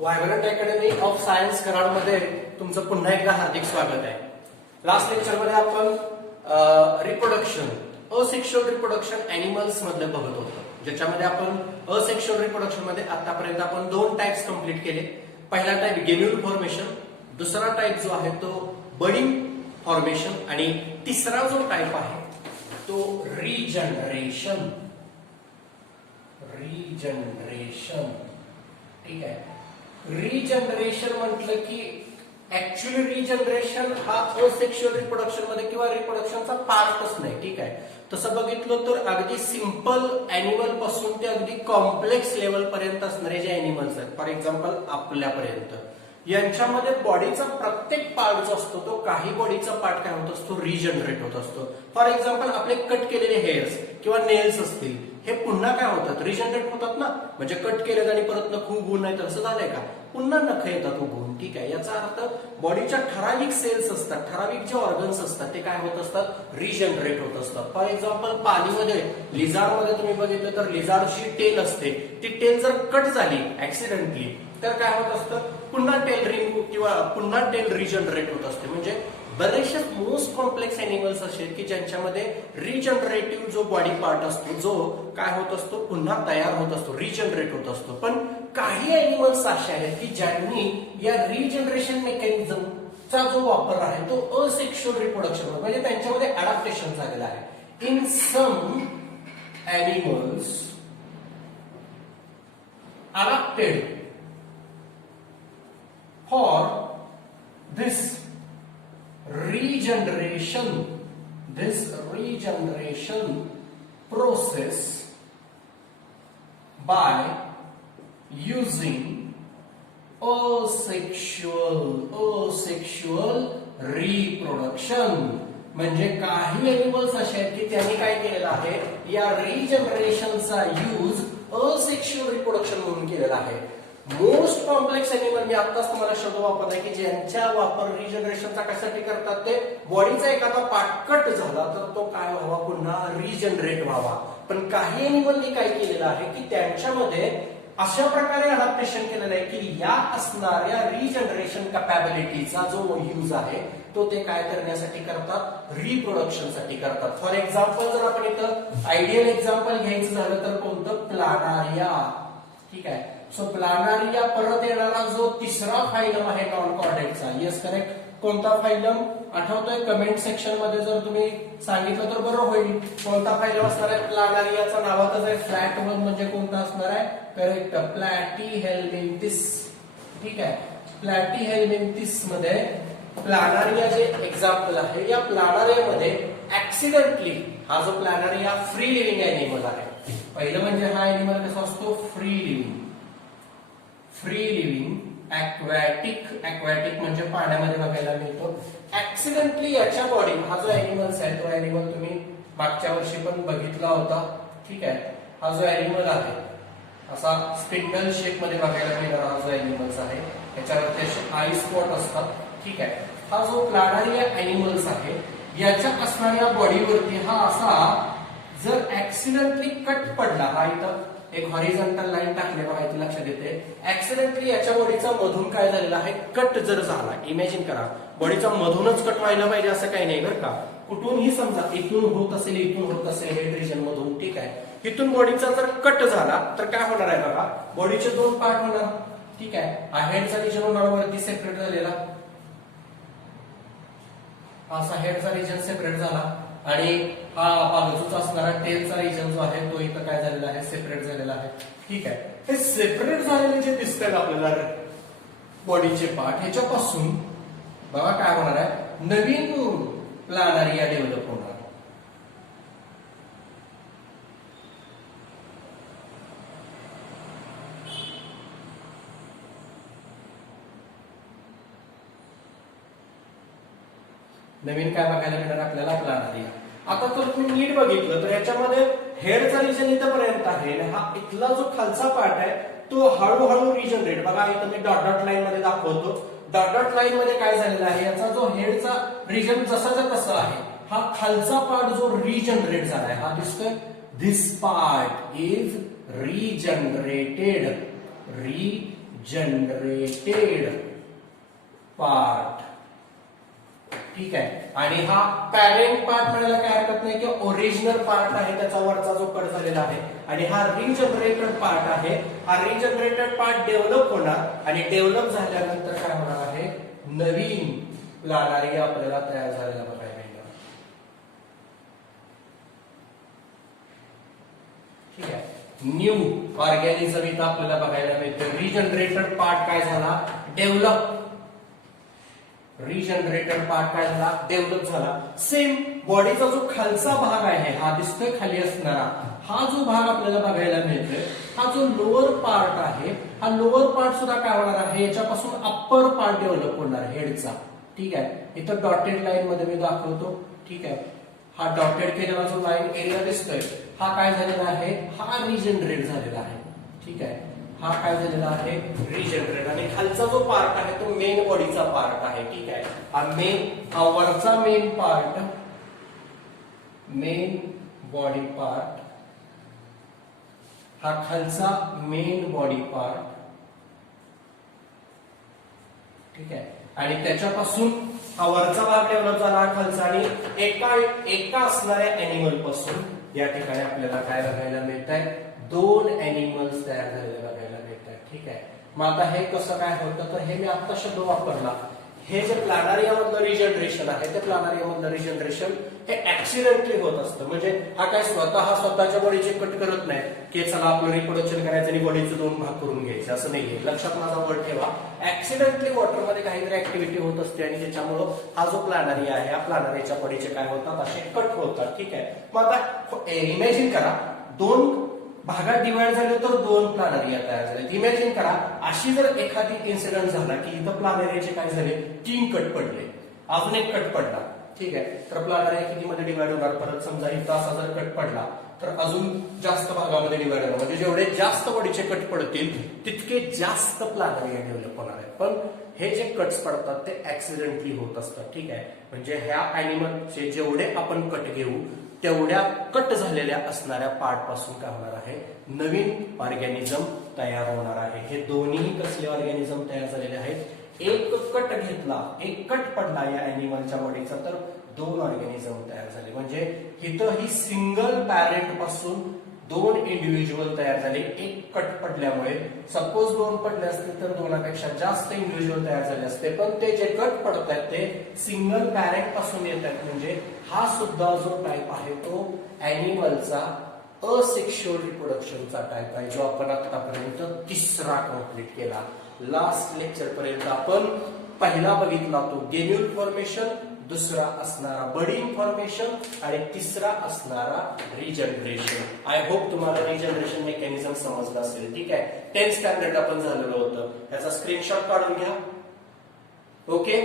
Vibrant academy of science कराडमध्ये तुमचं पुन्हा एकदा हार्दिक स्वागत आहे. लास्ट लेक्चरमध्ये आपण रिप्रोडक्शन असेक्शुअल रिप्रोडक्शन अॅनिमल्स मधलं बघत होतो, ज्याच्यामध्ये आपण असेक्शुअल रिप्रोडक्शन मध्ये आतापर्यंत आपण 2 टाइप्स कंप्लीट केले. पहिला टाइप गेम्यूल फॉर्मेशन, दुसरा टाइप जो आहे तो बडिंग फॉर्मेशन आणि तिसरा जो टाइप आहे तो रिजनरेशन. ठीक आहे. रिजनरेशन म्हटलं की ऍक्च्युअली रिजनरेशन हा असेक्शुअल रिप्रोडक्शन मध्ये किंवा रिप्रोडक्शनचा पार्टच नाही. ठीक आहे. तसं बघितलं तर अगदी सिंपल अॅनिमल पासून ते अगदी कॉम्प्लेक्स लेवल पर्यंत असणारे जे अॅनिमल्स आहेत, फॉर एक्झाम्पल आपल्यापर्यंत, यांच्यामध्ये बॉडीचा प्रत्येक पार्ट जो असतो तो काही बॉडीचा पार्ट काय होत असतो, रिजनरेट होत असतो. फॉर एक्झाम्पल आपले कट केलेले हेअर्स किंवा नेल्स असतील, हे पुन्हा काय होतात, रिजनरेट होतात ना. म्हणजे कट केलेत आणि परत नख उगवून नाही तर असं झालंय का, पुन्हा नख येतात उगवून. ठीक आहे. याचा अर्थ बॉडीच्या ठराविक सेल्स असतात, ठराविक जे ऑर्गन्स असतात ते काय होत असतात, रिजनरेट होत असतात. फॉर एक्झाम्पल पाणीमध्ये लिझार्डमध्ये तुम्ही बघितलं तर लिझार्डची टेल असते, ती टेल जर कट झाली ऍक्सिडेंटली तर काय होत असतं, पुन्हा टेल रिमूव्ह किंवा पुन्हा टेल रिजनरेट होत असते. म्हणजे बरेचसे मोस्ट कॉम्प्लेक्स अॅनिमल्स असे की ज्यांच्यामध्ये रिजनरेटिव्ह जो बॉडी पार्ट असतो जो काय होत असतो, पुन्हा तयार होत असतो, रिजनरेट होत असतो. पण काही अॅनिमल्स असे आहेत की ज्यांनी या रिजनरेशन मेकॅनिझमचा जो वापर आहे तो असेक्शुअल रिप्रोडक्शन म्हणजे त्यांच्यामध्ये अडॅप्टेशन झालेलं आहे. In some animals adapted for this regeneration process by using asexual reproduction. म्हणजे काही एनिमल्स असे आहेत की त्यांनी काय केलेलं आहे, या रिजनरेशनचा यूज असेक्शुअल रिप्रोडक्शन म्हणून केलेला आहे. मोस्ट कॉम्प्लेक्स एनिमल मी आत्ताच तुम्हाला शब्द वापरलाय की ज्यांच्या वापर रिजनरेशनचा कशासाठी करतात, ते बॉडीचा एखादा पार्ट कट झाला तर तो काय व्हावा, पुन्हा रिजनरेट व्हावा. पण काही एनिमलनी काय केलेलं आहे की त्यांच्यामध्ये अशा प्रकारे अडॅप्टेशन केलेलं आहे की या असणाऱ्या रिजनरेशन कॅपॅबिलिटीचा जो यूज आहे तो ते काय करण्यासाठी करतात, रिप्रोडक्शन साठी करतात. फॉर एक्झाम्पल जर आपण इथं आयडियल एक्झाम्पल घ्यायचं झालं तर कोणतं, प्लानारिया. ठीक आहे. सो प्लानारिया परत येणारा जो तिसरा फायलम आहे नॉन कॉर्डेटचा. Yes, correct. कोणता फायलम आठवतोय, कमेंट सेक्शन मध्ये जर तुम्ही सांगितलं तर बरं होईल. कोणता फायलम असणार आहे, प्लानारियाचा नावातच आहे. फ्लॅट वन म्हणजे कोणता असणार आहे, करेक्ट, प्लॅटीहेल्मिंथिस. ठीक आहे. प्लॅटीहेल्मिंथिस मध्ये प्लानारिया जे एक्झाम्पल आहे, या प्लानारियामध्ये ऍक्सिडेंटली हा जो प्लानारिया फ्री लिव्हिंग अॅनिमल आहे. पहिलं म्हणजे हा अॅनिमल कसा असतो, फ्री लिव्हिंग ऍक्वॅटिक म्हणजे पाण्यामध्ये बघायला मिळतो. ऍक्सिडेंटली याच्या बॉडी हा जो अॅनिमल्स आहे तो अॅनिमल तुम्ही मागच्या वर्षी पण बघितला होता. ठीक आहे. हा जो अॅनिमल आहे असा स्पिंडल शेप मध्ये बघायला मिळणारा हा जो अॅनिमल्स आहे, याच्यावरती असे आय स्पॉट असतात. ठीक आहे. हा जो प्लानारिया अॅनिमल्स आहे याच्या असणाऱ्या बॉडीवरती हा असा जर ऍक्सिडेंटली कट पडला, हा इथं एक हॉरिझॉन्टल लाईन टाकले बघा, इथे लक्षात येते. ऍक्सिडेंटली याच्या बॉडीचा मधून काय झालेला आहे, कट जर झाला, इमॅजिन करा बॉडीचा मधूनच कट व्हायला पाहिजे असं काही नाही बरं का. कुठूनही समजा इथून होत असेल, इथून होत असेल, हेड रिजन मधून. ठीक आहे. इथून बॉडीचा जर कट झाला तर काय होणार आहे बघा, बॉडीचे 2 पार्ट होणार. ठीक आहे. हा हेडचा रिजन होणार वरती सेपरेट झालेला, असा हेडचा रिजन सेपरेट झाला आणि हा बाजूचा असणारा टेलचा रिजन जो आहे तो इथं काय झालेला आहे, सेपरेट झालेला आहे. ठीक आहे. हे सेपरेट झालेले जे दिसतात आपल्याला बॉडीचे पार्ट, ह्याच्यापासून बघा काय होणार आहे, नवीन प्लानारिया डेव्हलप होणार. नवीन काय बघायला मिळणार आपल्याला, प्लानारिया. आता तर तुम्ही नीट बघितलं तर याच्यामध्ये हेडचा रिजन इथपर्यंत आहे, हा इथला जो खालचा पार्ट आहे तो हळूहळू रिजनरेट, बघा इथं मी डॉट डॉट लाईन मध्ये दाखवतो. डॉट डॉट लाईन मध्ये काय झालेलं आहे, याचा जो हेडचा रिजन जसाचा तसा आहे, हा खालचा पार्ट जो रिजनरेट झालाय हा दिसतोय. This part is regenerated. Generated part, ठीक आहे. आणि हा पॅरेंट पार्ट म्हणायला काय हरकत नाही, किंवा ओरिजिनल पार्ट आहे, त्याचा वरचा जो कट झालेला आहे. आणि हा रिजनरेटेड पार्ट आहे. हा रिजनरेटेड पार्ट डेव्हलप होणार आणि डेव्हलप झाल्यानंतर काय होणार आहे, नवीन प्लानारी आपल्याला तयार झालेला बघायला मिळणार. ठीक आहे. न्यू ऑर्गॅनिझम इथं आपल्याला बघायला मिळतं. रिजनरेटेड पार्ट काय झाला, डेव्हलप. रिजनरेटेड पार्ट काय झाला, डेव्हलप झाला. सेम बॉडीचा जो खालचा भाग आहे, हा दिसतोय खाली असणारा, हा जो भाग आपल्याला बघायला मिळतोय, हा जो लोअर पार्ट आहे, हा लोअर पार्ट सुद्धा काय होणार आहे, याच्यापासून अप्पर पार्ट डेव्हलप होणार हेडचा. ठीक आहे. इथं डॉटेड लाईन मध्ये मी दाखवतो. ठीक आहे. हा डॉटेड केलेला जो लाईन एरिया दिसतोय, हा काय झालेला आहे, हा रिजनरेट झालेला आहे. ठीक आहे. हा काय झालेला आहे, रिजनरेट. आणि खालचा जो पार्ट आहे तो मेन बॉडीचा पार्ट आहे. ठीक आहे. हा वरचा main part, main body part, हा खालचा मेन बॉडी पार्ट. ठीक आहे. आणि त्याच्यापासून हा वरचा भाग डेव्हलप झाला, खालचा. आणि एका असणाऱ्या अॅनिमल पासून या ठिकाणी आपल्याला काय बघायला मिळत आहे, 2 अॅनिमल्स तयार झालेले बघायला मिळतात. ठीक आहे. मग आता हे कसं काय होतं, तर हे मी आता शब्द वापरला. हे जे प्लानारिया मधलं रिजनरेशन आहे, ते प्लानारिया मधलं रिजनरेशन हे ऍक्सिडेंटली होत असतं. म्हणजे हा काय स्वतःच्या बॉडीचे कट करत नाही की चला आपलं रिप्रोडक्शन करायचं आणि बॉडीचे 2 भाग करून घ्यायचे, असं नाहीये. लक्षात माझा वर्ड ठेवा. ऍक्सिडेंटली वॉटरमध्ये काहीतरी ऍक्टिव्हिटी होत असते आणि त्याच्यामुळं हा जो प्लानारिया आहे, या प्लानारियाच्या बॉडीचे काय होतात, असे कट होतात. ठीक आहे. मग आता इमॅजिन करा, 2 भागात डिवाइड झाले तर 2 प्लानारिया तयार झाले. इमॅजिन करा, अशी जर एखादी इन्सिडेंट झाला की इथं प्लानारियाचे काय झाले, 3 कट पडले, अजून एक कट पडला. ठीक आहे. तर प्लानारिया किती मध्ये डिवाइड होणार, परत समजा इथं असा जर कट पडला तर अजून जास्त भागामध्ये डिवाइड होणार. म्हणजे जेवढे जास्त बॉडीचे कट पडतील तितके जास्त प्लानारिया डेव्हलप होणार आहे. पण हे जे कट्स पडतात ते ऍक्सिडेंटली होत असतात. ठीक आहे. म्हणजे ह्या अॅनिमलचे जेवढे आपण कट घेऊ तेवढ्या कट झालेल्या असणाऱ्या पार्ट पासून काय होणार आहे, नवीन ऑर्गॅनिझम तयार होणार आहे. हे दोन्ही कसले ऑर्गॅनिझम तयार झालेले आहेत, एक कट घेतला, एक कट पडला या अॅनिमलच्या बॉडीचा, तर 2 ऑर्गॅनिझम तयार झाले. म्हणजे इथं ही सिंगल पॅरेंट पासून 2 इंडिव्हिज्युअल तयार झाले. एक कट पडल्यामुळे, सपोज 2 पडले असते तर 2पेक्षा जास्त इंडिव्हिज्युअल तयार झाले असते. पण ते जे कट पडतात ते सिंगल पॅरेंट पासून येतात. म्हणजे हा सुद्धा जो टाइप आहे तो अॅनिमलचा असेक्शुअल रिप्रोडक्शनचा टाइप आहे, जो आपण आतापर्यंत 3रा कंप्लीट केला. लास्ट लेक्चर पर्यंत आपण पहिला बघितला तो गेन्युल फॉर्मेशन, दुसरा असणारा बडिंग फॉर्मेशन आणि तिसरा असणारा रिजनरेशन. आय होप तुम्हाला रिजनरेशन मेकॅनिझम समजलं असेल. ठीक आहे. 10th स्टँडर्ड आपण झालेलं होतं, याचा स्क्रीनशॉट काढून घ्या. Okay.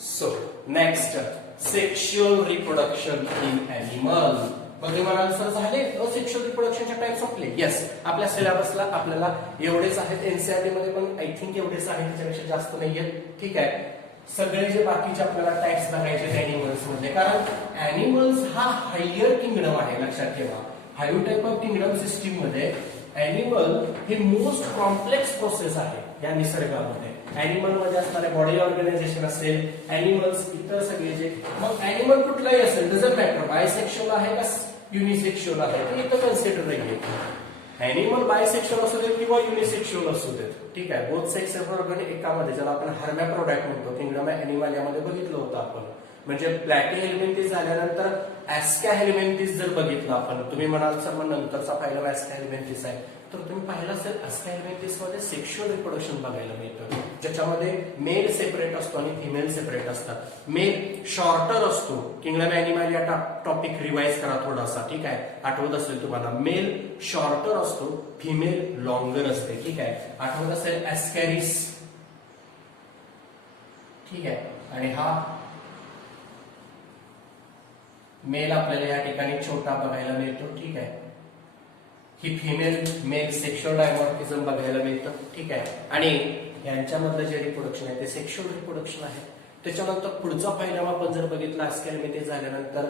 So next, sexual reproduction in animal. बघे म्हणाल झाले असेक्शुअल रिप्रोडक्शनचे टाइप संपले. येस, आपल्या सिलेबसला आपल्याला एवढेच आहेत. एनसीईआरटी मध्ये पण आय थिंक एवढेच आहेत, त्याच्यापेक्षा जास्त नाहीये. ठीक आहे. सगळे जे बाकीचे आपल्याला टाइप्स बघायचे एनिमल्स मध्ये, कारण एनिमल्स हा हायर किंगडम आहे. लक्षात ठेवा, higher type of kingdom system मध्ये एनिमल हे मोस्ट कॉम्प्लेक्स प्रोसेस आहे या निसर्गामध्ये. एनिमल मध्ये असणारे बॉडी ऑर्गनायझेशन असेल, एनिमल्स इतर सगळे जे, मग एनिमल कुठलाही असेल, डझंट मॅटर बायसेक्शुअल आहे का युनिसेक्शुअल आहे ते इथं कन्सिडर नाहीये. एनिमल बायसेक्शुअल असू देत किंवा युनिसेक्शुअल असू देत. ठीक आहे. बोथ सेक्स ऑर्गन एकामध्ये, ज्याला आपण हर्मॅफ्रोडाइट म्हणतो, किंगडम एनिमल यामध्ये बघितलं होतं आपण. म्हणजे प्लॅटीहेल्मिंथिस झाल्यानंतर ऍस्कॅहेल्मिंथिस जर बघितलं आपण, तुम्ही म्हणाल सर मग नंतरचा फायलम ऍस्कॅहेल्मिंथिस आहे, तर तुम्ही पाहिलं असेल ऍस्कॅहेल्मिंथिस मध्ये सेक्शुअल रिप्रोडक्शन बघायला मिळतं, ज्याच्यामध्ये मेल सेपरेट असतो आणि फिमेल सेपरेट असतात. मेल शॉर्टर असतो. किंगडम एनिमल या टॉपिक रिवाइज करा थोडासा. ठीक आहे. आठवत असेल तुम्हाला, मेल शॉर्टर असतो, फिमेल लॉंगर असते. ठीक आहे. आठवत असेल ऍस्कॅरिस. ठीक आहे. आणि हा मेल आपल्याला या ठिकाणी छोटा बघायला मिळतो. ठीक आहे. ही फिमेल मेल सेक्शुअल डायमॉर्फिझम बघायला मिळतं. ठीक आहे. आणि यांच्यामधलं जे रिप्रोडक्शन आहे ते सेक्शुअल रिप्रोडक्शन आहे. त्याच्यानंतर पुढचा फायलम आपण जर बघितला ऍस्कॅहेल्मिंथिस झाल्यानंतर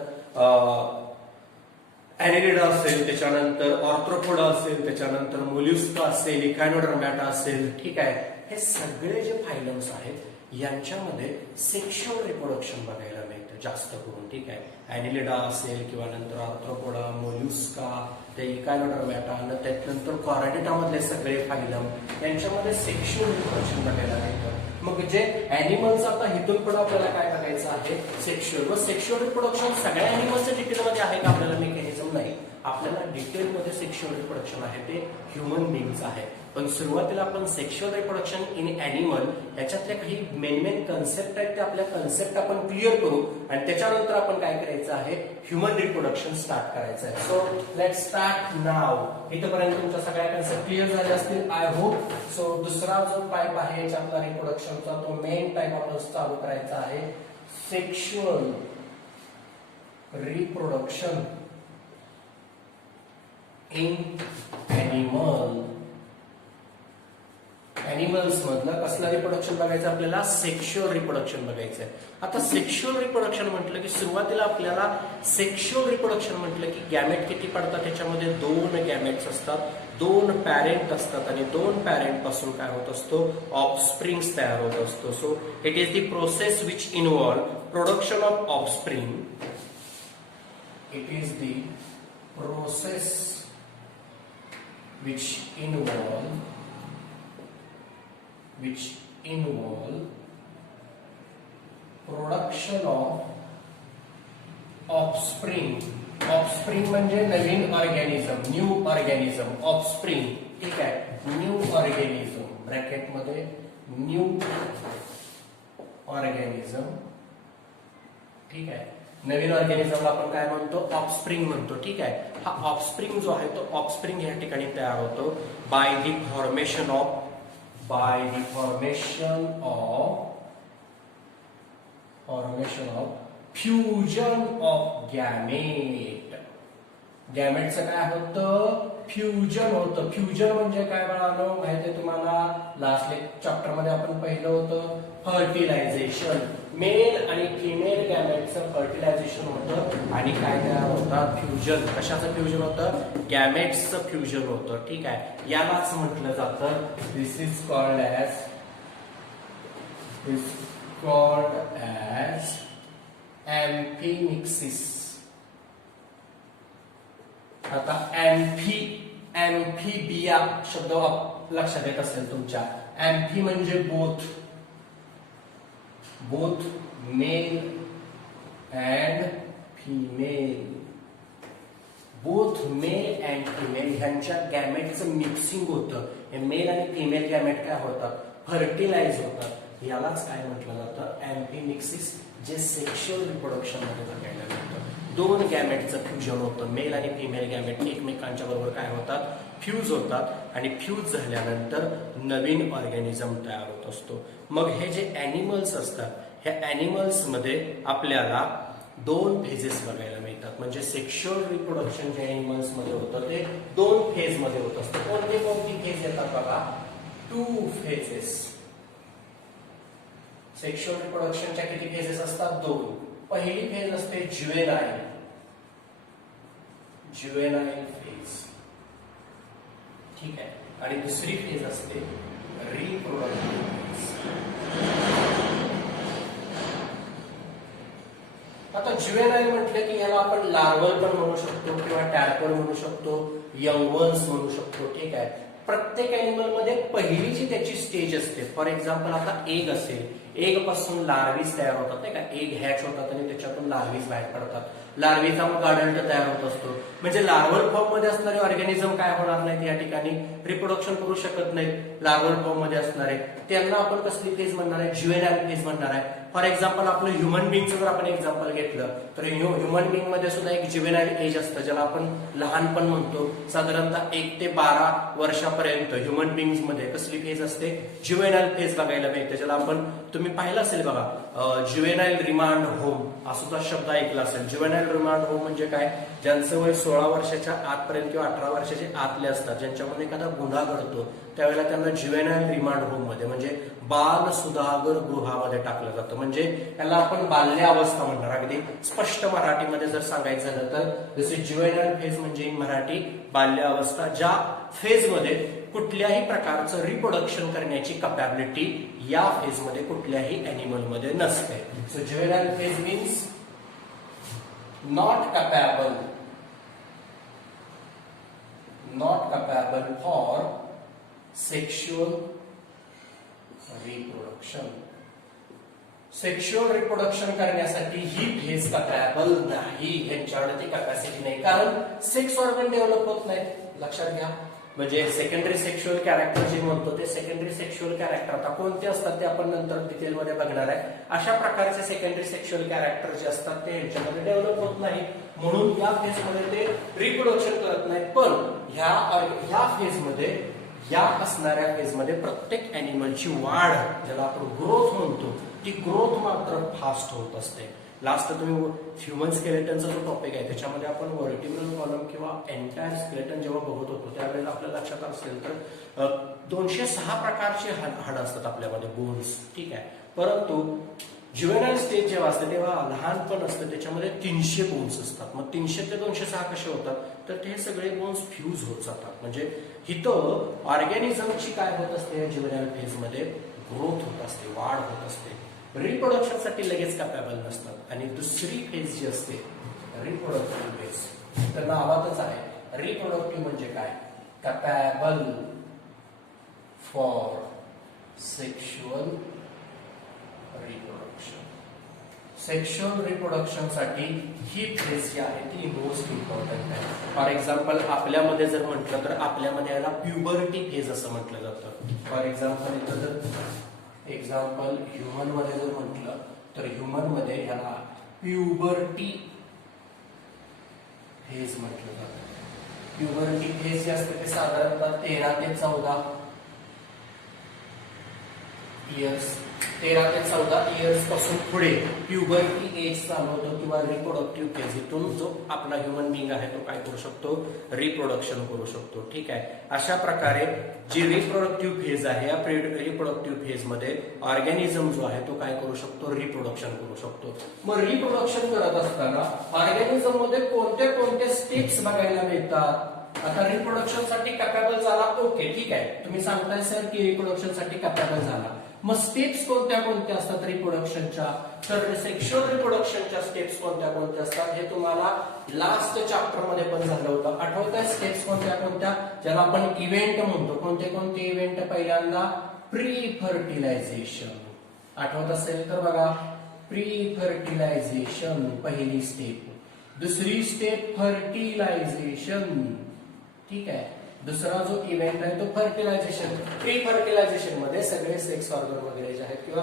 ऍनिलिडा असेल, त्याच्यानंतर ऑर्थ्रोपोडा असेल, त्याच्यानंतर मोल्युस्का असेल, इकायनोडर्मॅटा असेल. ठीक आहे. हे सगळे जे फायलम्स आहेत यांच्यामध्ये सेक्शुअल रिप्रोडक्शन बघायला मिळतं जास्त करून, ठीक आहे. ॲनिलिडा असेल किंवा नंतर आर्थ्रोपोडा, मोल्युस्का, ते इकायनोडर्मॅटा, त्याच्यानंतर कॉर्डेटा मधले सगळे फायलम यांच्यामध्ये सेक्शुअल रिप्रोडक्शन बघायला मिळतं. मग जे ॲनिमल्स आता इथून पण आपल्याला काय बघायचं आहे सेक्शुअल. व सेक्शुअल रिप्रोडक्शन सगळ्या ॲनिमल्सच्या डिटेलमध्ये आहे का आपल्याला मेकॅनिझम नाही. आपल्याला डिटेलमध्ये सेक्शुअल रिप्रोडक्शन आहे ते ह्युमन बिंग्स आहे. पण सुरुवातीला आपण सेक्शुअल रिप्रोडक्शन इन ॲनिमल याच्यातल्या काही मेन कन्सेप्ट आहेत ते आपल्या कन्सेप्ट आपण क्लिअर करू आणि त्याच्यानंतर आपण काय करायचं आहे ह्युमन रिप्रोडक्शन स्टार्ट करायचं आहे. सो लेट्स स्टार्ट नाव. इथपर्यंत तुमच्या सगळ्या कन्सेप्ट क्लिअर झाले असतील आय होप. सो दुसरा जो टाइप आहे याच्यातला रिप्रोडक्शनचा तो मेन टाइप आपण चालू करायचा आहे sexual reproduction in animal. Animals मधलं कसलं रिप्रोडक्शन बघायचं आपल्याला सेक्शुअल रिप्रोडक्शन बघायचं आहे. आता सेक्शुअल रिप्रोडक्शन म्हटलं की सुरुवातीला आपल्याला सेक्शुअल रिप्रोडक्शन म्हटलं की गॅमेट किती पडतात त्याच्यामध्ये 2 गॅमेट्स असतात, 2 पॅरेंट असतात आणि 2 पॅरेंट पासून काय होत असतो ऑफस्प्रिंग्स तयार होत असतो. So it is the process which involve production of offspring. It is the process which involve production of offspring. Offspring म्हणजे नवीन ऑर्गॅनिझम, न्यू ऑर्गॅनिझम. ऑफस्प्रिंग, ठीक आहे. न्यू ऑर्गॅनिझम ब्रॅकेट मध्ये न्यू ऑर्गॅनिझम, ठीक आहे. नवीन ऑर्गॅनिझमला आपण काय म्हणतो ऑफस्प्रिंग म्हणतो, ठीक आहे. हा ऑफस्प्रिंग जो आहे तो ऑफस्प्रिंग या ठिकाणी तयार होतो by the formation of fusion of gamete. गॅमेटचं काय होतं फ्युजन होतं. फ्युजन म्हणजे काय बाळांनो माहिती तुम्हाला लास्ट चॅप्टर मध्ये आपण पाहिलं होतं फर्टिलायझेशन. मेल आणि फिमेल गॅमेटचं फर्टिलायझेशन होतं आणि काय तयार होतात फ्युजन. कशाचं फ्युजन होतं गॅमेट्सचं फ्युजन होतं, ठीक आहे. यालाच म्हटलं जातं दिस इज कॉल्ड ॲज एम्फिमिक्सिस. आता एम्फिबिया शब्द लक्षात येत असेल तुमच्या. एम्फी म्हणजे both male and female. Both male and female ह्यांच्या गॅमेटचं मिक्सिंग होतं. हे मेल आणि फिमेल गॅमेट काय होतात फर्टिलाइज होतात. यालाच काय म्हटलं जातं एम्फिमिक्सिस, जे सेक्शुअल रिप्रोडक्शन मध्ये बघायला मिळतं. 2 गॅमेटचं फ्युजन होतं. मेल आणि फिमेल गॅमेट एकमेकांच्या बरोबर काय होतात फ्यूज होतात आणि फ्यूज झाल्यानंतर नवीन ऑर्गॅनिझम तयार होत असतो. मग हे जे ॲनिमल्स असतात ह्या ॲनिमल्स मध्ये आपल्याला 2 फेजेस बघायला मिळतात. म्हणजे सेक्शुअल रिप्रोडक्शन जे ॲनिमल्स मध्ये होतं ते 2 फेज मध्ये होत असतं. कोणती फेज येतात बघा 2 फेजेस. सेक्शुअल रिप्रोडक्शनच्या किती फेजेस असतात 2. पहिली फेज असते ज्युएनाइल फेज, ठीक आहे. आणि दुसरी फेज असते रिप्रोडक्टिव्ह फेज. आता ज्युएनाइल म्हटलं की याला आपण लार्वल पण म्हणू शकतो किंवा टॅडपोल म्हणू शकतो, यंग वन्स म्हणू शकतो, ठीक आहे. प्रत्येक ॲनिमल मध्ये पहिली जी त्याची स्टेज असते, फॉर एक्झाम्पल आता एग असेल, एग पासून लार्वीज तयार होतात नाही का. एग हॅच होतात आणि त्याच्यातून लार्वीज बाहेर पडतात. लार्वीचा मग अडल्ट तयार होत असतो. म्हणजे लार्वल फॉर्म मध्ये असणारे ऑर्गॅनिझम काय होणार नाहीत या ठिकाणी रिप्रोडक्शन करू शकत नाहीत. लार्वल फॉर्म मध्ये असणारे त्यांना आपण कसली फेज म्हणणार आहे ज्युएनाइल फेज म्हणणार आहे. फॉर एक्झाम्पल आपलं ह्युमन बिंगचं जर आपण एक्झाम्पल घेतलं तर ह्युमन बिंग मध्ये सुद्धा एक ज्युएनाइल एज असतं ज्याला आपण लहानपण म्हणतो. साधारणतः 1 ते 12 वर्षापर्यंत ह्युमन बिंग्स मध्ये कसली फेज असते ज्युएनाइल फेज बघायला मिळते. ज्याला आपण तुम्ही पाहिलं असेल बघा ज्युएनाइल रिमांड होम असा शब्द ऐकला असेल. ज्युएनाइल रिमांड होम म्हणजे काय ज्यांचं वय 16 वर्षाच्या आतपर्यंत किंवा 18 वर्षाचे आतले असतात, ज्यांच्यामध्ये एखादा गुन्हा घडतो त्यावेळेला त्यांना ज्युएनाइल रिमांड होम मध्ये म्हणजे बाल सुधागर गृहामध्ये टाकलं जातं. म्हणजे याला आपण बाल्यावस्था म्हणणार. अगदी स्पष्ट मराठीमध्ये जर सांगायचं झालं तर जसे ज्युएनाइल फेज म्हणजे इन मराठी बाल्यावस्था, ज्या फेज मध्ये कुठल्याही प्रकारचं रिप्रोडक्शन करण्याची कॅपॅबिलिटी या फेज मध्ये कुठल्याही एनिमल मध्ये नसते. So juvenile phase means not capable for sexual reproduction. Sexual reproduction करण्यासाठी ही फेज कॅपेबल नाही, यांच्याकडे ती कॅपॅसिटी नाही, कारण सेक्स ऑर्गन डेव्हलप होत नाही. लक्षात घ्या. म्हणजे सेकंडरी सेक्शुअल कॅरेक्टर जे म्हणतो ते सेकंडरी सेक्शुअल कॅरेक्टर आता कोणते असतात ते आपण नंतर डिटेलमध्ये बघणार आहे. अशा प्रकारचे सेकंडरी सेक्शुअल कॅरेक्टर जे असतात ते यांच्यामध्ये डेव्हलप होत नाही, म्हणून या फेजमध्ये ते रिप्रोडक्शन करत नाहीत. पण ह्या फेजमध्ये, या असणाऱ्या फेजमध्ये प्रत्येक एनिमलची वाढ, ज्याला आपण ग्रोथ म्हणतो, ती ग्रोथ मात्र फास्ट होत असते. लास्ट तुम्ही ह्युमन स्केलेटनचा जो टॉपिक आहे त्याच्यामध्ये आपण व्हर्टिब्रल कॉलम किंवा एंटायर स्केलेटन जेव्हा बघत होतो त्यावेळेला आपल्या लक्षात असेल तर 206 प्रकारचे हाड असतात आपल्यामध्ये, बोन्स. ठीक आहे. परंतु ज्युवेनाइल स्टेज जेव्हा असते तेव्हा लहानपण असतं, त्याच्यामध्ये 300 बोन्स असतात. मग 300 ते 206 कसे होतात तर ते सगळे बोन्स फ्यूज होत जातात. म्हणजे इथं ऑर्गॅनिझमची काय होत असते, ज्युवेनाइल फेजमध्ये ग्रोथ होत असते, वाढ होत असते. रिप्रोडक्शन साठी लगेच कॅपेबल नसतात. आणि दुसरी फेज जी असते रिप्रोडक्टिव्ह फेज, तर नावातच आहे रिप्रोडक्टिव्ह म्हणजे काय, capable for sexual reproduction. Sexual reproduction साठी ही फेज जी आहे ती मोस्ट इम्पॉर्टंट आहे. फॉर एक्झाम्पल आपल्यामध्ये जर म्हटलं तर आपल्यामध्ये याला प्युबर्टी फेज असं म्हटलं जातं. फॉर एक्झाम्पल इथं जर ह्युमन मध्ये जर म्हटलं तर ह्युमन मध्ये ह्याला प्युबर्टी फेज म्हटलं जातं. प्युबर्टी फेज जे असते ते साधारणतः 13 ते 14 इयर्स, 13 ते 14 इयर्स पासून पुढे प्युबर्टी एज चालू होतो किंवा रिप्रोडक्टिव्ह फेज. इथून जो आपला ह्युमन बिंग आहे तो काय करू शकतो, रिप्रोडक्शन करू शकतो. ठीक आहे. अशा प्रकारे जी रिप्रोडक्टिव्ह फेज आहे, या रिप्रोडक्टिव्ह फेज मध्ये ऑर्गॅनिझम जो आहे तो काय करू शकतो, रिप्रोडक्शन करू शकतो. मग रिप्रोडक्शन करत असताना ऑर्गॅनिझम मध्ये कोणते कोणते स्टेप्स बघायला मिळतात. आता रिप्रोडक्शन साठी कॅपेबल झाला, ओके ठीक आहे, तुम्ही सांगताय सर की रिप्रोडक्शन साठी कॅपेबल झाला. मग स्टेप्स कोणत्या कोणत्या असतात रिप्रोडक्शनच्या, तर सेक्शुअल रिप्रोडक्शनच्या स्टेप्स कोणत्या कोणत्या असतात हे तुम्हाला लास्ट चॅप्टर मध्ये पण झालं होतं. आठवत आहे स्टेप्स कोणत्या कोणत्या, ज्याला आपण इव्हेंट म्हणतो. कोणते कोणते इव्हेंट, पहिल्यांदा प्री फर्टिलायझेशन. आठवत असेल तर बघा, प्री फर्टिलायझेशन पहिली स्टेप. दुसरी स्टेप फर्टिलायझेशन. ठीक आहे. दुसरा जो इव्हेंट आहे तो फर्टिलायझेशन. प्री फर्टिलायझेशन मध्ये सगळे सेक्स ऑर्गन वगैरे जे आहेत किंवा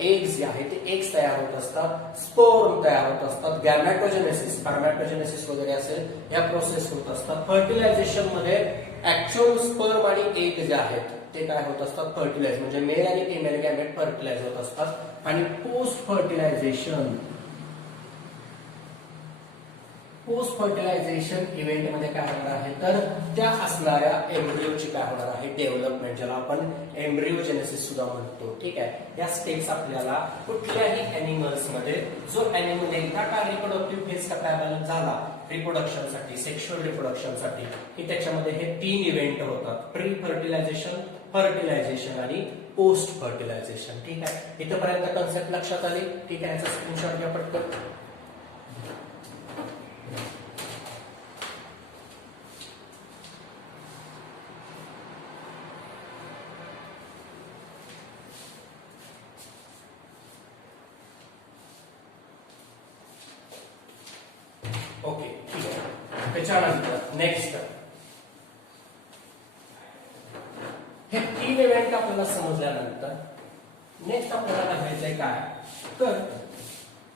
एग्स जे आहेत ते एग्स तयार होत असतात, स्पर्म तयार होत असतात, गॅमेटोजेनेसिस, स्पर्मॅटोजेनेसिस वगैरे असेल या प्रोसेस होत असतात. फर्टिलायझेशन मध्ये ऍक्च्युअल स्पर्म आणि एग जे आहेत ते काय होत असतात, फर्टिलाइज म्हणजे मेल आणि फिमेल गॅमेट फर्टिलाइज होत असतात. आणि पोस्ट फर्टिलायझेशन इव्हेंट मध्ये काय होणार आहे तर त्या असणाऱ्या एम्ब्रियोची काय होणार आहे, डेव्हलपमेंट, ज्याला आपण एम्ब्रियोजेनेसिस सुद्धा म्हणतो. ठीक आहे. या स्टेप्स आपल्याला कुठल्याही एनिमल्स मध्ये, जो एनिमल एकदा का रिप्रोडक्टिव्ह फेज कॅपेबल झाला रिप्रोडक्शन साठी, सेक्शुअल रिप्रोडक्शन साठी, की त्याच्यामध्ये हे 3 इव्हेंट होतात, प्री फर्टिलायझेशन, फर्टिलायझेशन आणि पोस्ट फर्टिलायझेशन. ठीक आहे. इथपर्यंत कन्सेप्ट लक्षात आली. ठीक आहे. याचा स्क्रीनशॉट घ्या पटकन. ओके, ठीक आहे. त्याच्यानंतर नेक्स्ट हे 3 इव्हेंट आपल्याला समजल्यानंतर नेक्स्ट आपल्याला बघायचंय काय, तर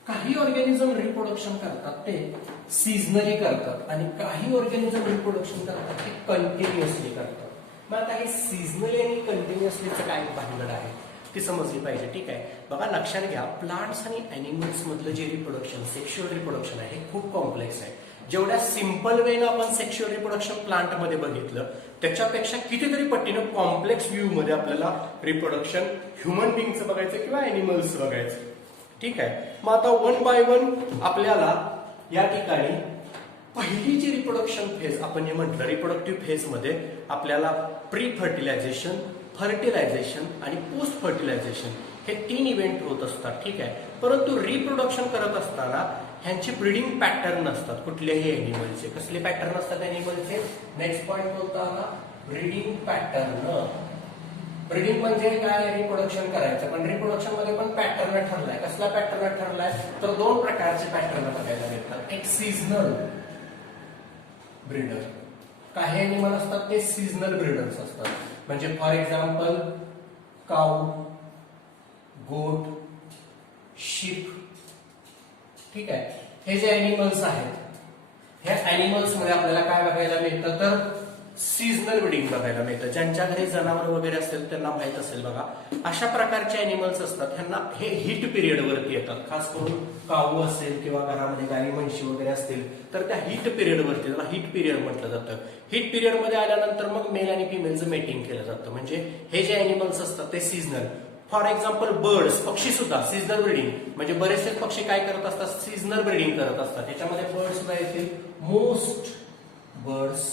काही ऑर्गॅनिझम रिप्रोडक्शन करतात ते सीझनली करतात आणि काही ऑर्गॅनिझम रिप्रोडक्शन करतात ते कंटिन्युअसली करतात. मग आता हे सीझनली आणि कंटिन्युअसलीचं काय भानगड आहे ती समजली पाहिजे. ठीक आहे. बघा लक्षात घ्या, प्लांट्स आणि अॅनिमल्स मधलं जे रिप्रोडक्शन, सेक्शुअल रिप्रोडक्शन आहे हे खूप कॉम्प्लेक्स आहे. जेवढ्या सिंपल वेनं आपण सेक्शुअल रिप्रोडक्शन प्लांट मध्ये बघितलं त्याच्यापेक्षा कितीतरी पटीनं कॉम्प्लेक्स व्ह्यू मध्ये आपल्याला रिप्रोडक्शन ह्युमन बिंगचं बघायचं किंवा अॅनिमल्स बघायचं. ठीक आहे. मग आता 1 बाय 1 आपल्याला या ठिकाणी पहिली जी रिप्रोडक्शन फेज आपण जे म्हटलं, रिप्रोडक्टिव्ह फेज मध्ये आपल्याला प्री फर्टिलायझेशन, फर्टिलायझेशन आणि पोस्ट फर्टिलायझेशन हे 3 इव्हेंट होत असतात, ठीक आहे. परंतु रिप्रोडक्शन करत असताना ह्यांचे ब्रीडिंग पॅटर्न नसतात कुठल्याही एनिमलचे. कसले पॅटर्न असतात एनिमलचे? नेक्स्ट पॉइंट कोणता आला? Breeding pattern. ब्रीडिंग म्हणजे काय? रिप्रोडक्शन करायचं, पण रिप्रोडक्शन मध्ये पण पॅटर्न ठरलाय. कसला पॅटर्न ठरलाय? तर 2 प्रकारचे पॅटर्न बघायला मिळतात. एक सीझनल ब्रीडर. काही एनिमल असतात ते सीझनल ब्रीडर्स असतात. म्हणजे फॉर एक्झाम्पल काऊ, गोट, शीप, ठीक आहे. हे जे एनिमल्स आहेत, ह्या एनिमल्स मध्ये आपल्याला काय बघायला मिळतं? तर सीझनल ब्रीडिंग बघायला मिळतं. ज्यांच्या घरी जनावर वगैरे असेल त्यांना माहित असेल बघा, अशा प्रकारचे एनिमल्स असतात ह्यांना हे हीट पिरियड वरती येतात. खास करून काऊ असेल किंवा घरामध्ये गाई म्हशी वगैरे असतील तर त्या हीट पिरियड वरती, त्याला हीट पिरियड म्हटलं जातं. हीट पिरियड मध्ये आल्यानंतर मग मेल आणि फिमेलचं मेटिंग केलं जातं. म्हणजे हे जे एनिमल्स असतात ते सीझनल. फॉर एक्झाम्पल बर्ड्स, पक्षी सुद्धा सीझनल ब्रीडिंग. म्हणजे बरेचसे पक्षी काय करत असतात? सीझनल ब्रीडिंग करत असतात. त्याच्यामध्ये बर्ड्स सुद्धा येतील. मोस्ट बर्ड्स,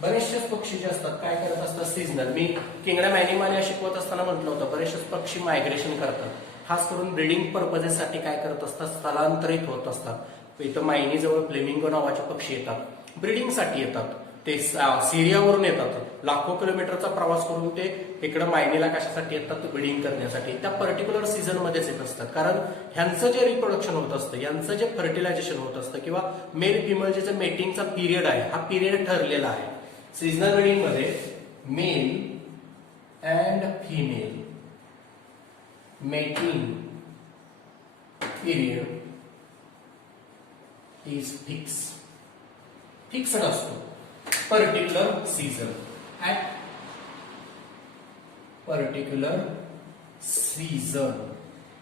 बरेचसेच पक्षी जे असतात काय करत असतात? सीझनल. मी किंगडम ॲनिमल शिकवत असताना म्हटलं होतं बरेचसे पक्षी मायग्रेशन करतात. खास करून ब्रीडिंग पर्पजेससाठी काय करत असतात? स्थलांतरित होत असतात. इथं मायनीजवळ फ्लेमिंगो नावाचे पक्षी येतात, ब्रीडिंगसाठी येतात. ते सिरियावरून येतात, लाखो किलोमीटरचा प्रवास करून ते इकडे मायनीला कशासाठी येतात? ब्रीडिंग करण्यासाठी. त्या पर्टिक्युलर सीझन मध्येच येत असतात. कारण ह्यांचं जे रिप्रोडक्शन होत असतं, यांचं जे फर्टिलायझेशन होत असतं किंवा मेल फिमेलचे जे मेटिंगचा पिरियड आहे, हा पिरियड ठरलेला आहे. सीझनल ब्रीडिंग मध्ये male and female mating period is fixed असतो. Particular season, at particular season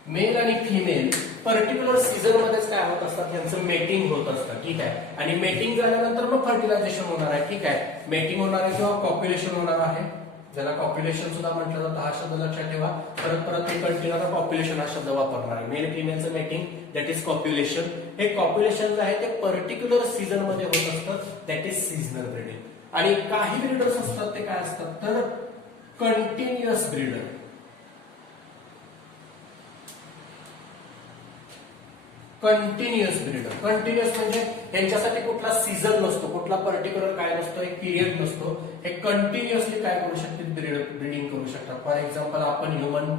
male आणि फिमेल पर्टिक्युलर सीझन मध्येच काय होत असतात? यांचं मेटिंग होत असतं, ठीक आहे. आणि मेटिंग झाल्यानंतर मग फर्टिलायझेशन होणार आहे, ठीक आहे. मेटिंग होणार आहे किंवा पॉप्युलेशन होणार आहे, ज्याला पॉप्युलेशन सुद्धा म्हटलं जातं. हा शब्द लक्षात ठेवा. परत हे कंटिन्यू पॉप्युलेशन हा शब्द वापरणार आहे. मेल फिमेलचं मेटिंग दॅट इज कॉप्युलेशन. हे कॉप्युलेशन जे आहे ते पर्टिक्युलर सीझन मध्ये होत असतं, दॅट इज सीझनल ब्रीडिंग. आणि काही ब्रीडर्स असतात ते काय असतात? तर continuous breeder. Continuous breeder. Continuous म्हणजे यांच्यासाठी कुठला सीझन नसतो, कुठला पर्टिक्युलर काय नसतो, एक पिरियड नसतो. हे कंटिन्युअसली काय करू शकतात? ब्रीडिंग करू शकतात. फॉर एक्झाम्पल आपण ह्युमन,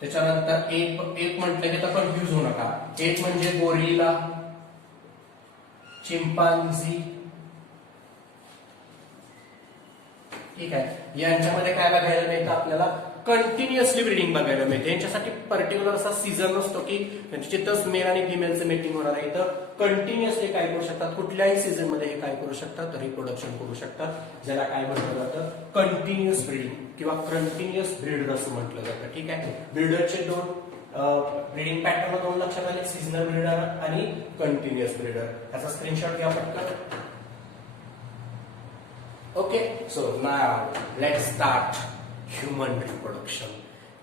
त्याच्यानंतर एक म्हटलं की तर कन्फ्युज होऊ नका. एक म्हणजे गोरिला, चिंपांझी, ठीक आहे. यांच्यामध्ये काय बघायला मिळतं आपल्याला? कंटिन्युअसली ब्रीडिंग बघायला मिळते. यांच्यासाठी पर्टिक्युलर असा सीझन नसतो की तिथंच मेल आणि फिमेलचं मेटिंग होणार आहे. तर कंटिन्युअसली काय करू शकतात? कुठल्याही सीझन मध्ये हे काय करू शकतात? रिप्रोडक्शन करू शकतात, ज्याला काय म्हटलं जातं? कंटिन्युअस ब्रीडिंग किंवा कंटिन्युअस ब्रीडर असं म्हटलं जातं, ठीक आहे. ब्रीडरचे 2 ब्रीडिंग पॅटर्न 2 लक्षात आले, सीझनल ब्रीडर आणि कंटिन्युअस ब्रीडर. याचा स्क्रीनशॉट घ्या पटकन. Okay, so now let's start human reproduction.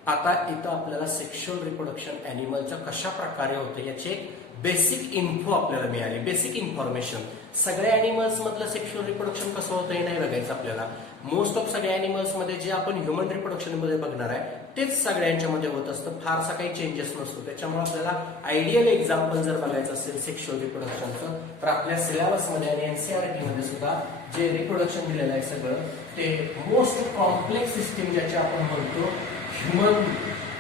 आता इथं आपल्याला सेक्शुअल रिप्रोडक्शन अॅनिमलचं कशा प्रकारे होतं याचे बेसिक इन्फो आपल्याला मिळाली. Basic information. सगळ्या अॅनिमल्स मधलं सेक्शुअल रिप्रोडक्शन कसं होतं हे नाही बघायचं आपल्याला. मोस्ट ऑफ सगळ्या अॅनिमल्स मध्ये जे आपण ह्युमन रिप्रोडक्शन मध्ये बघणार आहे तेच सगळ्यांच्यामध्ये होत असतं. फारसा काही चेंजेस नसतो. त्याच्यामुळे आपल्याला आयडियल एक्झाम्पल जर बघायचं असेल सेक्शुअल रिप्रोडक्शनचं तर आपल्या सिलेबस मध्ये आणि एनसीईआरटी मध्ये सुद्धा जे रिप्रोडक्शन दिलेलं आहे सगळं ते मोस्ट कॉम्प्लेक्स सिस्टीम ज्याची आपण म्हणतो ह्युमन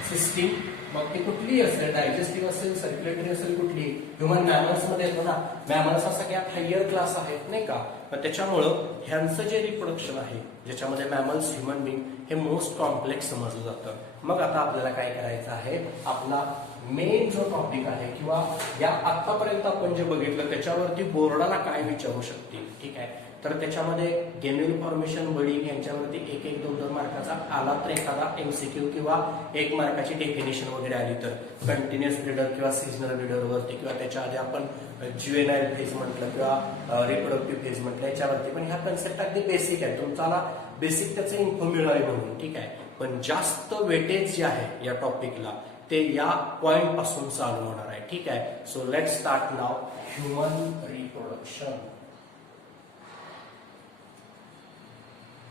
सिस्टीम. मग ती कुठलीही असेल, डायजेस्टिव्ह असेल, सर्क्युलेटरी असेल, कुठली. ह्युमन मॅमल्स मध्ये येतो ना, मॅमल्स हा सगळ्यात हायर क्लास आहेत नाही का. पण त्याच्यामुळं ह्यांचं जे रिप्रोडक्शन आहे ज्याच्यामध्ये मॅमल्स, ह्युमन बिंग हे मोस्ट कॉम्प्लेक्स समजलं जातं. मग आता आपल्याला काय करायचं आहे? आपला मेन जो टॉपिक आहे किंवा या आतापर्यंत आपण जे बघितलं त्याच्यावरती बोर्डाला काय विचारू शकतील, ठीक आहे. तर त्याच्यामध्ये गेमेल फॉर्मेशन, बर्डिंग यांच्यावरती 1-2 मार्काचा आला तर एखादा एमसीक्यू किंवा 1 मार्काची डेफिनेशन वगैरे आली तर कंटिन्युअस ब्रीडर किंवा सीझनल ब्रीडर वरती किंवा त्याच्या आधी आपण ज्युएनाइल फेज म्हटलं किंवा रिप्रोडक्टिव्ह फेज म्हटलं याच्यावरती. पण ह्या कन्सेप्ट अगदी बेसिक आहे, तुमचा बेसिक त्याचं इन्फो मिळाले म्हणून, ठीक आहे. पण जास्त वेटेज जे आहे या टॉपिकला ते या पॉइंट पासून चालू होणार आहे, ठीक आहे. सो लेट स्टार्ट नाव ह्युमन रिप्रोडक्शन.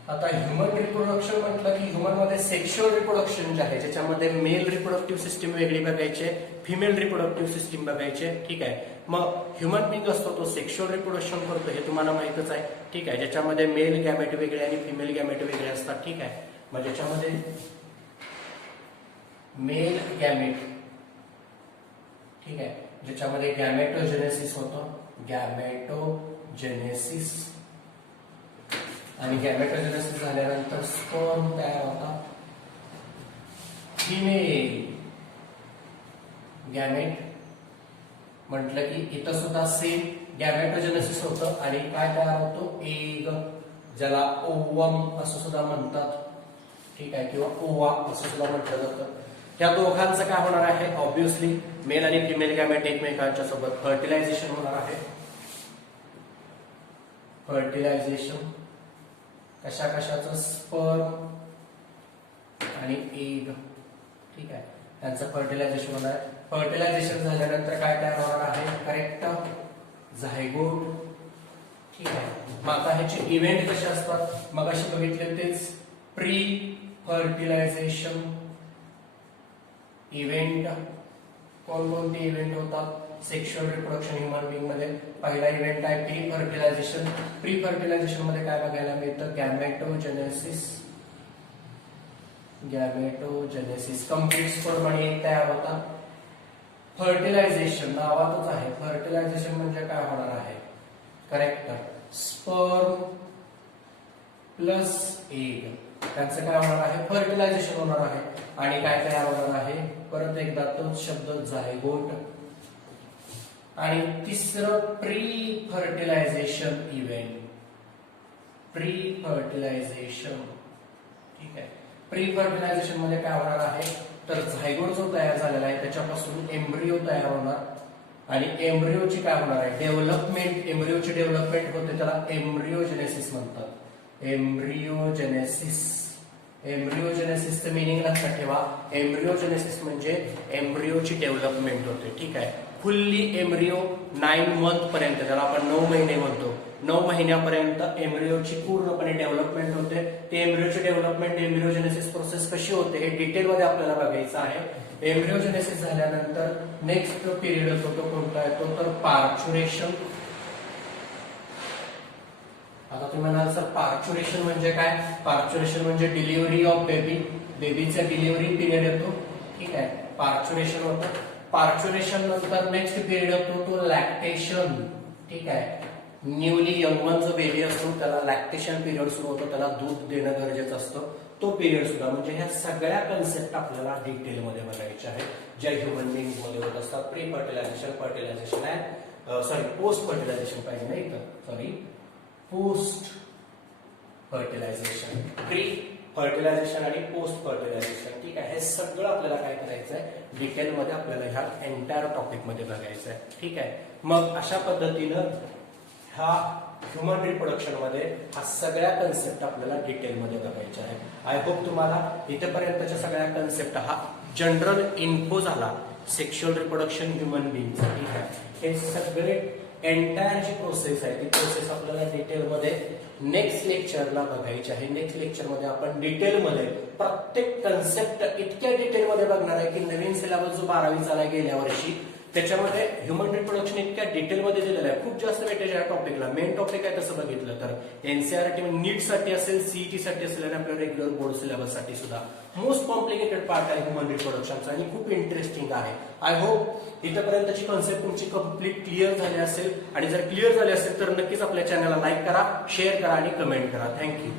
आता ह्युमन रिप्रोडक्शन म्हटलं की ह्युमन मध्ये सेक्शुअल रिप्रोडक्शन जे आहे ज्याच्यामध्ये मेल रिप्रोडक्टिव्ह सिस्टीम वेगळी बघायचे, फिमेल रिप्रोडक्टिव्ह सिस्टीम बघायचे, ठीक आहे. मग ह्युमन बिंग असतो तो सेक्शुअल रिप्रोडक्शन करतो हे तुम्हाला माहितच आहे, ठीक आहे. ज्याच्यामध्ये मेल गॅमेट वेगळे आणि फिमेल गॅमेट वेगळे असतात, ठीक आहे. मग ज्याच्यामध्ये मेल गॅमेट, ठीक आहे, ज्याच्यामध्ये गॅमेटोजेनेसिस होतं, गॅमेटोजेनेसिस, आणि गॅमेटोजेनेसिस झाल्यानंतर स्पर्म तयार होतात. फिमेल गॅमेट म्हटलं की इथं सुद्धा सेम गॅमेटोजेनेसिस होतं आणि काय तयार होतो, एग, ज्याला ओवम असं सुद्धा म्हणतात, ठीक आहे, किंवा ओवा असं सुद्धा म्हटलं जातं. या दोघांचं काय होणार आहे, ऑब्व्हियसली मेल आणि फिमेल गॅमेट एकमेकांच्या सोबत फर्टिलायझेशन होणार आहे. फर्टिलायझेशन कशा कशाचं, स्पर्म आणि एग, ठीक आहे, त्यांचं फर्टिलायझेशन होणार आहे. फर्टिलायझेशन झाल्यानंतर काय तयार होणार आहे, करेक्ट, झायगोट, ठीक आहे. मग आता ह्याचे इव्हेंट कसे असतात, मग असे बघितले तेच, प्री फर्टिलायझेशन इव्हेंट. कोणकोणते इव्हेंट होतात सेक्शुअल रिप्रोडक्शन ह्युमन बिंग मध्ये, पहिला इव्हेंट आहे प्री फर्टिलायझेशन. प्री फर्टिलायझेशन मध्ये काय बघायला मिळतं, गॅमेटोजेनेसिस, गॅमेटोजेनेसिस, कंप्लीट स्पर्म आणि एग तयार होतात. फर्टिलायझेशन नावातच आहे, फर्टिलायझेशन म्हणजे काय होणार आहे, करेक्ट, स्पर्म प्लस एग, त्यांचं काय होणार आहे, फर्टिलायझेशन होणार आहे. आणि काय तयार होणार आहे, परत एकदा तोच शब्द, झायगोट. आणि तिसरं pre fertilisation event, pre fertilisation, ठीक आहे. प्री फर्टिलायझेशन मध्ये काय होणार आहे, तर झायगोट जो तयार झालेला आहे त्याच्यापासून एम्ब्रिओ तयार होणार आणि एम्ब्रिओची काय होणार आहे, डेव्हलपमेंट, एम्ब्रिओची डेव्हलपमेंट होते, त्याला एम्ब्रिओजेनेसिस म्हणतात. एम्ब्रिओजेनेसिस, एम्ब्रिओजेनेसिसचं मिनिंग लक्षात ठेवा. एम्ब्रिओजेनेसिस म्हणजे एम्ब्रिओची डेव्हलपमेंट होते, ठीक आहे. फुल्ली एम्ब्रिओ 9 मंथ पर्यंत, त्याला आपण 9 महिने म्हणतो, 9 महिन्यापर्यंत एम्ब्रिओची पूर्णपणे डेव्हलपमेंट होते. ते एम्ब्रिओची डेव्हलपमेंट, एम्ब्रिओजेनेसिस प्रोसेस कशी होते हे डिटेलमध्ये आपल्याला बघायचं आहे. एम्ब्रिओजेनेसिस झाल्यानंतर नेक्स्ट पिरियड येतो तो कोणता येतो, तर पार्च्युरेशन. आता तुम्ही म्हणाल सर पार्च्युरेशन म्हणजे काय, पार्च्युरेशन म्हणजे डिलिव्हरी ऑफ बेबी, बेबीचा डिलिव्हरी पिरियड येतो, ठीक आहे, पार्च्युरेशन होतं. पार्च्युरेशन नंतर नेक्स्ट पिरियड येतो तो लॅक्टेशन, ठीक आहे. न्यूली यंगमन जो बेबी असतो त्याला लॅक्टेशन पिरियड सुरू होतो, त्याला दूध देणं गरजेचं असतं, तो पिरियड सुद्धा. म्हणजे ह्या सगळ्या कन्सेप्ट आपल्याला डिटेलमध्ये बघायच्या आहेत ज्या ह्युमन बिंग मध्ये होत असतात. प्री फर्टिलायझेशन, फर्टिलायझेशन आहे, सॉरी पोस्ट फर्टिलायझेशन पाहिजे नाही तर, sorry post fertilisation, pre fertilisation आणि पोस्ट फर्टिलायझेशन, ठीक आहे. हे सगळं आपल्याला काय करायचं आहे, डिटेलमध्ये आपल्याला ह्या एंटायर टॉपिक मध्ये बघायचं आहे, ठीक आहे. मग अशा पद्धतीनं ह्या ह्युमन रिप्रोडक्शन मध्ये हा सगळ्या कन्सेप्ट आपल्याला डिटेलमध्ये बघायच्या आहे. आय होप तुम्हाला इथेपर्यंतच्या सगळ्या कन्सेप्ट हा जनरल इन्फो झाला सेक्शुअल रिप्रोडक्शन ह्युमन बिंगचा, ठीक आहे. हे सगळे एंटायर जी प्रोसेस आहे ती प्रोसेस आपल्याला डिटेलमध्ये नेक्स्ट लेक्चरला बघायची आहे. नेक्स्ट लेक्चरमध्ये आपण डिटेलमध्ये प्रत्येक कन्सेप्ट इतक्या डिटेलमध्ये बघणार आहे की नवीन सिलेबस जो 12वी चाला गेल्या वर्षी त्याच्यामध्ये ह्युमन रिप्रोडक्शन इतक्या डिटेलमध्ये दिलेलं आहे. खूप जास्त वेटेज आहे टॉपिकला. मेन टॉपिक आहे तसं बघितलं तर एनसीआरटी नीट साठी असेल, सीईटी साठी असेल आणि आपल्या रेग्युलर बोर्ड सिलेबस साठी सुद्धा मोस्ट कॉम्प्लिकेटेड पार्ट आहे ह्युमन रिप्रोडक्शनचा आणि खूप इंटरेस्टिंग आहे. आय होप इथपर्यंतची कन्सेप्ट तुमची कम्प्लीट क्लिअर झाली असेल आणि जर क्लिअर झाली असेल तर नक्कीच आपल्या चॅनलला लाईक करा, शेअर करा आणि कमेंट करा. थँक्यू.